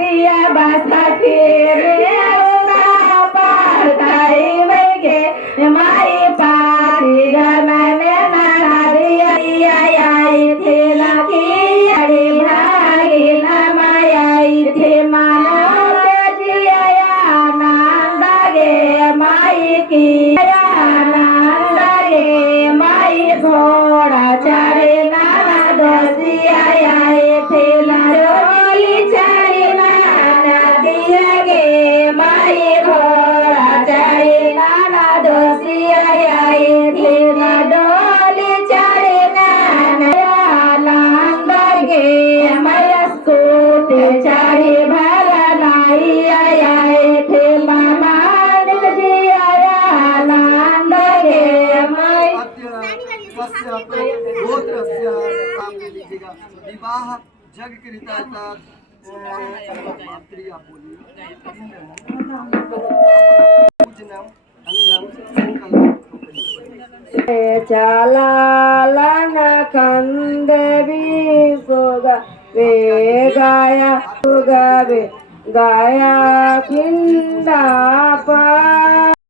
दिया बसती रे पाई वैगे माई पारी गमने दिया आई थे लगी अरे भागी नमाई थे मानो जिया नंद गे माई की नंद गे माई घोड़ा चढ़े नाना दोसिया आई थे लरोली चढ़े नाना दिया गे माई घोड़ा चढ़े नाना दोसिया आई थे लडोली चढ़े नाना नंद गे माया सूट चढ़े भला नाई आई थे मामा जिया नंद गे माई विवाह जग कृता चलालन खंड भी सोगा वे गाया सुगा वे गाया किंदा पा